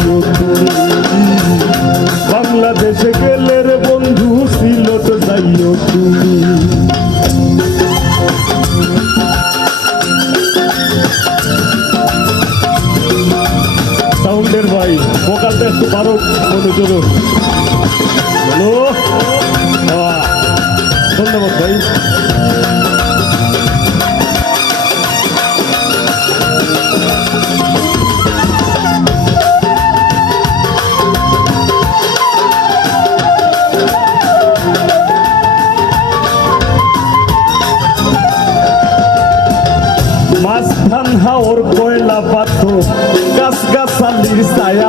যাইও তুমি, বাংলাদেশে গেলে রে বন্ধু সিলেট যাইও তুমি। সাউন্ডের ভাই ভোকালটা একটু বারো মনোযোগ। হ্যালো, ধন্যবাদ ভাই। মাঝখান হাওর কয়লা পাথর গাছ গাছালির ছায়া